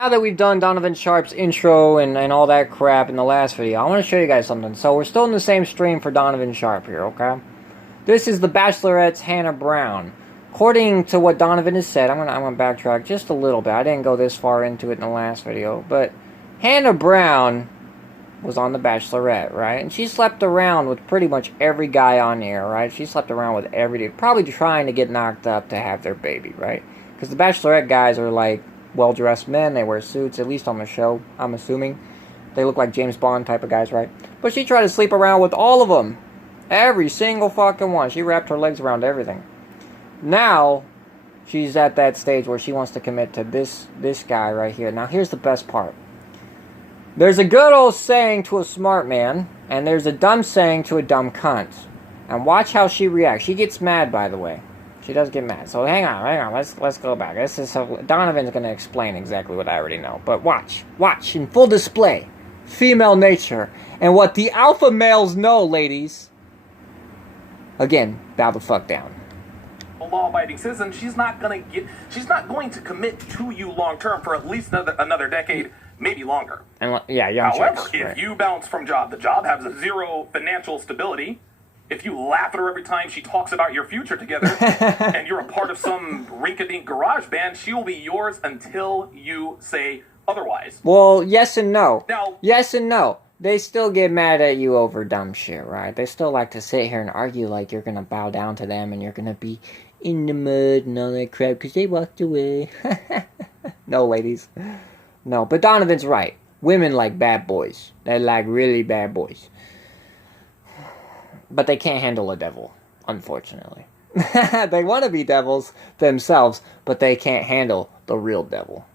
Now that we've done Donovan Sharp's intro and all that crap in the last video, I want to show you guys something. So we're still in the same stream for Donovan Sharp here, okay? This is the Bachelorette's Hannah Brown. According to what Donovan has said, I'm gonna backtrack just a little bit. I didn't go this far into it in the last video, but Hannah Brown was on the Bachelorette, right? And she slept around with pretty much every guy on there, right? She slept around with every dude, probably trying to get knocked up to have their baby, right? Because the Bachelorette guys are like well-dressed men. They wear suits, at least on the show, I'm assuming. They look like James Bond type of guys, right? But she tried to sleep around with all of them. Every single fucking one. She wrapped her legs around everything. Now, she's at that stage where she wants to commit to this guy right here. Now, here's the best part. There's a good old saying to a smart man, and there's a dumb saying to a dumb cunt. And watch how she reacts. She gets mad, by the way. She does get mad. So hang on. Let's go back. This is how Donovan's going to explain exactly what I already know. But watch in full display, female nature and what the alpha males know, ladies. Again, bow the fuck down. A law-abiding citizen, she's not going to commit to you long term for at least another decade, maybe longer. And yeah, young However, chicks, if right. you bounce from job to job, have zero financial stability, if you laugh at her every time she talks about your future together, and you're a part of some rink-a-dink garage band, she will be yours until you say otherwise. Well, yes and no. Now, yes and no. They still get mad at you over dumb shit, right? They still like to sit here and argue like you're gonna bow down to them and you're gonna be in the mud and all that crap because they walked away. No, ladies. No, but Donovan's right. Women like bad boys. They like really bad boys. But they can't handle a devil, unfortunately. They want to be devils themselves, but they can't handle the real devil.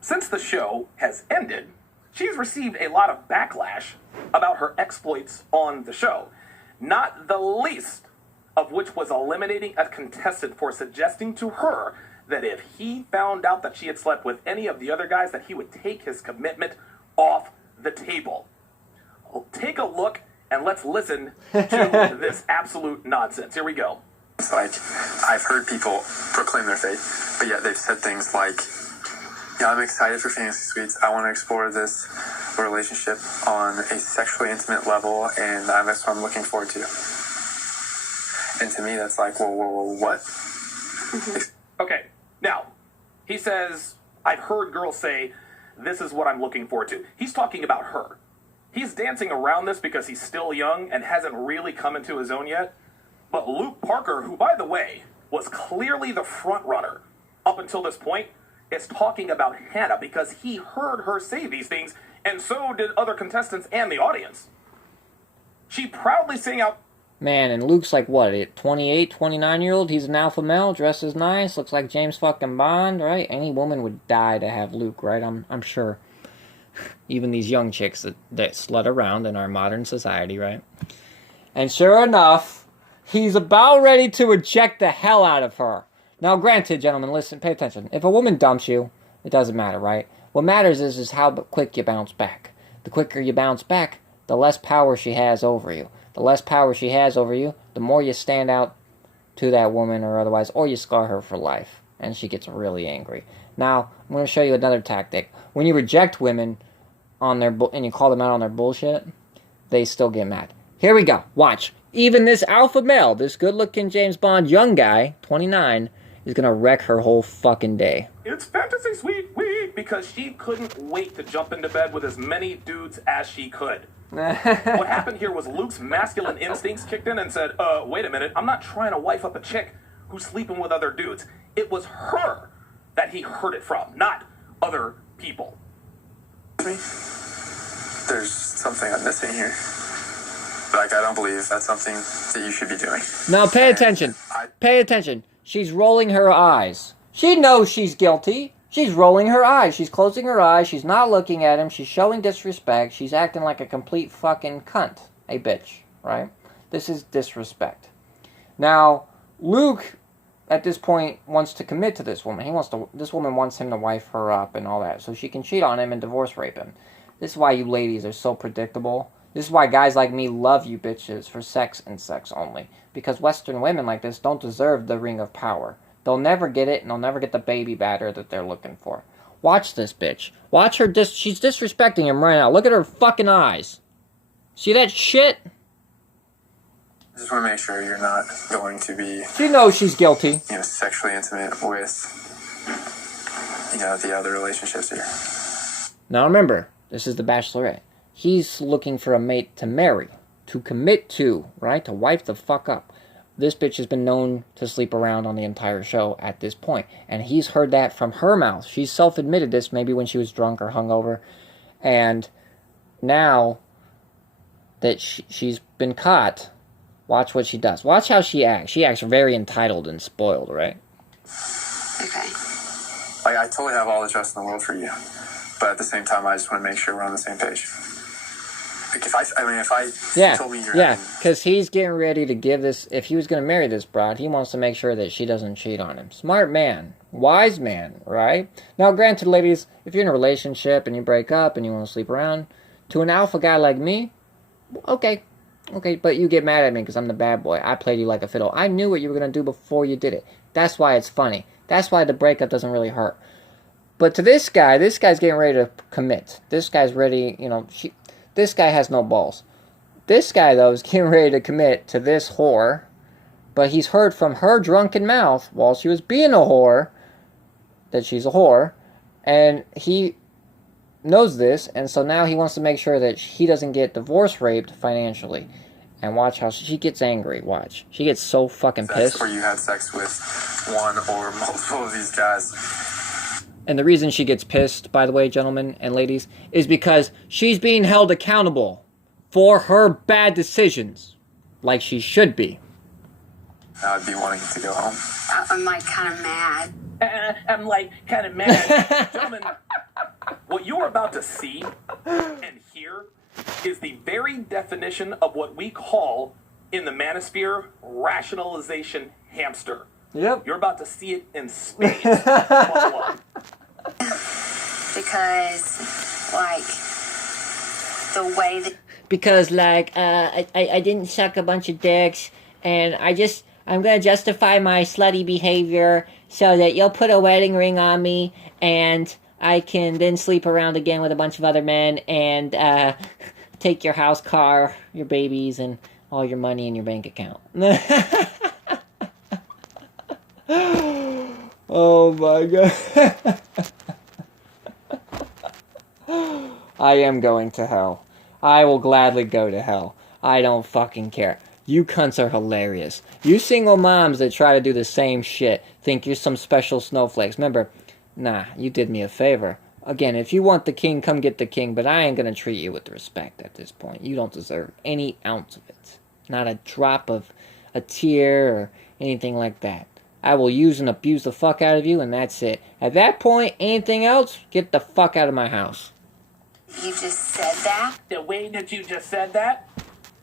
Since the show has ended, she's received a lot of backlash about her exploits on the show, not the least of which was eliminating a contestant for suggesting to her that if he found out that she had slept with any of the other guys, that he would take his commitment off the table. Well, take a look and let's listen to this absolute nonsense. Here we go. It's like, I've heard people proclaim their faith, but yet they've said things like, yeah, I'm excited for Fantasy Suites. I want to explore this relationship on a sexually intimate level, and that's what I'm looking forward to. And to me, that's like, whoa, what? Okay, now, he says, I've heard girls say, this is what I'm looking forward to. He's talking about her. He's dancing around this because he's still young and hasn't really come into his own yet. But Luke Parker, who, by the way, was clearly the front runner up until this point, is talking about Hannah because he heard her say these things, and so did other contestants and the audience. She proudly sang out... Man, and Luke's like, what, 28, 29-year-old? He's an alpha male, dresses nice, looks like James fucking Bond, right? Any woman would die to have Luke, right? I'm sure. Even these young chicks that slut around in our modern society, right? And sure enough, he's about ready to eject the hell out of her. Now, granted, gentlemen, listen, pay attention. If a woman dumps you, it doesn't matter, right? What matters is how quick you bounce back. The quicker you bounce back, the less power she has over you. The less power she has over you, the more you stand out to that woman or otherwise, or you scar her for life. And she gets really angry. Now, I'm going to show you another tactic. When you reject women on their and you call them out on their bullshit, they still get mad. Here we go. Watch. Even this alpha male, this good-looking James Bond young guy, 29, is going to wreck her whole fucking day. It's Fantasy Suite Week because she couldn't wait to jump into bed with as many dudes as she could. What happened here was Luke's masculine instincts kicked in and said, wait a minute, I'm not trying to wife up a chick who's sleeping with other dudes. It was her that he heard it from, not other people. There's something I'm missing here. Like, I don't believe that's something that you should be doing. Now, pay attention. Pay attention. She's rolling her eyes. She knows she's guilty. She's rolling her eyes. She's closing her eyes. She's not looking at him. She's showing disrespect. She's acting like a complete fucking cunt. A bitch, right? This is disrespect. Now, Luke, at this point, wants to commit to this woman. This woman wants him to wife her up and all that, so she can cheat on him and divorce rape him. This is why you ladies are so predictable. This is why guys like me love you bitches for sex and sex only. Because Western women like this don't deserve the ring of power. They'll never get it, and they'll never get the baby batter that they're looking for. Watch this bitch. Watch her. She's disrespecting him right now. Look at her fucking eyes. See that shit? I just want to make sure you're not going to be, She knows she's guilty. sexually intimate with, the other relationships here. Now remember, this is the Bachelorette. He's looking for a mate to marry, to commit to, right? To wife the fuck up. This bitch has been known to sleep around on the entire show at this point. And he's heard that from her mouth. She's self-admitted this maybe when she was drunk or hungover. And now that she's been caught, watch what she does. Watch how she acts. She acts very entitled and spoiled, right? Okay. I totally have all the trust in the world for you. But at the same time, I just want to make sure we're on the same page. Like if you told me you're having... because he's getting ready to give this, if he was going to marry this broad, he wants to make sure that she doesn't cheat on him. Smart man. Wise man, right? Now, granted, ladies, if you're in a relationship and you break up and you want to sleep around, to an alpha guy like me, okay, but you get mad at me because I'm the bad boy. I played you like a fiddle. I knew what you were going to do before you did it. That's why it's funny. That's why the breakup doesn't really hurt. But to this guy's getting ready to commit. This guy's ready, this guy has no balls. This guy, though, is getting ready to commit to this whore. But he's heard from her drunken mouth while she was being a whore that she's a whore. And he knows this, and so now he wants to make sure that he doesn't get divorce raped financially. And watch how she gets angry. Watch. She gets so fucking pissed. Where you had sex with one or multiple of these guys. And the reason she gets pissed, by the way, gentlemen and ladies, is because she's being held accountable for her bad decisions. Like she should be. I'd be wanting to go home. I'm kind of mad. I'm kind of mad. Gentlemen, what you're about to see and hear is the very definition of what we call in the manosphere rationalization hamster. Yep. You're about to see it in spades. Buckle up. Because, the way that... Because, I didn't suck a bunch of dicks, and I'm gonna justify my slutty behavior so that you'll put a wedding ring on me, and I can then sleep around again with a bunch of other men, and, take your house, car, your babies, and all your money in your bank account. Oh my god. I am going to hell. I will gladly go to hell. I don't fucking care. You cunts are hilarious. You single moms that try to do the same shit think you're some special snowflakes. Remember, nah, you did me a favor. Again, if you want the king, come get the king, but I ain't gonna treat you with respect at this point. You don't deserve any ounce of it. Not a drop of a tear or anything like that. I will use and abuse the fuck out of you, and that's it. At that point, anything else, get the fuck out of my house. You just said that? The way that you just said that?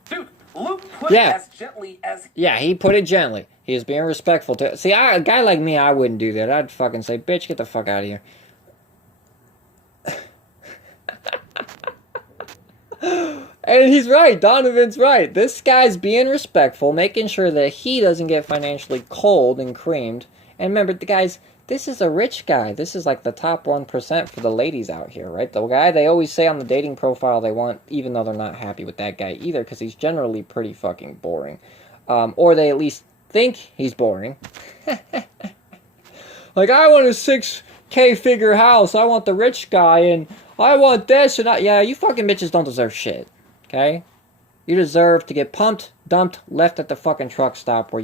Dude, Luke put it as gently as... Yeah, he put it gently. He was being respectful to... See, a guy like me, I wouldn't do that. I'd fucking say, bitch, get the fuck out of here. And he's right. Donovan's right. This guy's being respectful, making sure that he doesn't get financially cold and creamed. And remember, guys, this is a rich guy. This is like the top 1% for the ladies out here, right? The guy they always say on the dating profile they want, even though they're not happy with that guy either, because he's generally pretty fucking boring. Or they at least think he's boring. Like, I want a 6K figure house. I want the rich guy, and I want this, and yeah, you fucking bitches don't deserve shit. Okay? You deserve to get pumped, dumped, left at the fucking truck stop where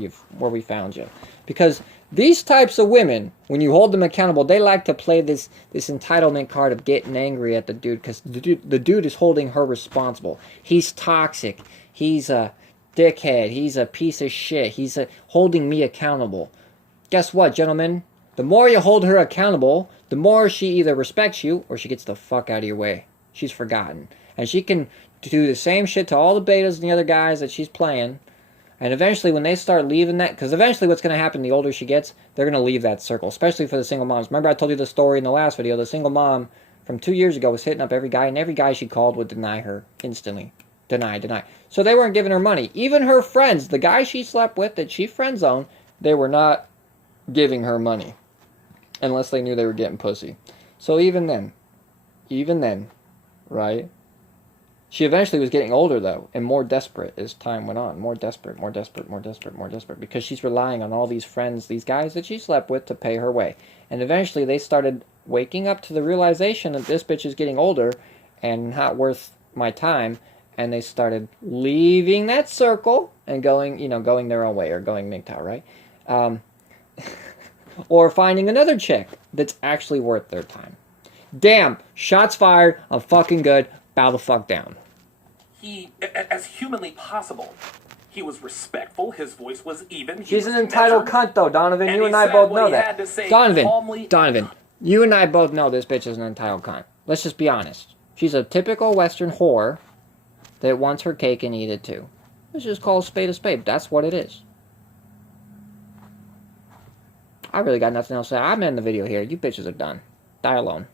we found you. Because these types of women, when you hold them accountable, they like to play this entitlement card of getting angry at the dude, because the dude is holding her responsible. He's toxic. He's a dickhead. He's a piece of shit. He's holding me accountable. Guess what, gentlemen? The more you hold her accountable, the more she either respects you or she gets the fuck out of your way. She's forgotten. And she can do the same shit to all the betas and the other guys that she's playing. And eventually when they start leaving that, because eventually what's going to happen the older she gets, they're going to leave that circle, especially for the single moms. Remember I told you the story in the last video, the single mom from 2 years ago was hitting up every guy, and every guy she called would deny her instantly. Deny. So they weren't giving her money. Even her friends, the guy she slept with that she friend zoned, they were not giving her money. Unless they knew they were getting pussy. So even then, right? She eventually was getting older, though, and more desperate as time went on. More desperate, because she's relying on all these friends, these guys that she slept with to pay her way. And eventually they started waking up to the realization that this bitch is getting older and not worth my time, and they started leaving that circle and going their own way, or going MGTOW, right? Or finding another chick that's actually worth their time. Damn, shots fired, I'm fucking good, bow the fuck down. He, as humanly possible, he was respectful, his voice was even. She's an entitled cunt, though, Donovan. You and I both know that. Donovan, you and I both know this bitch is an entitled cunt. Let's just be honest. She's a typical Western whore that wants her cake and eat it too. Let's just call a spade a spade. That's what it is. I really got nothing else to say. I'm in the video here. You bitches are done. Die alone.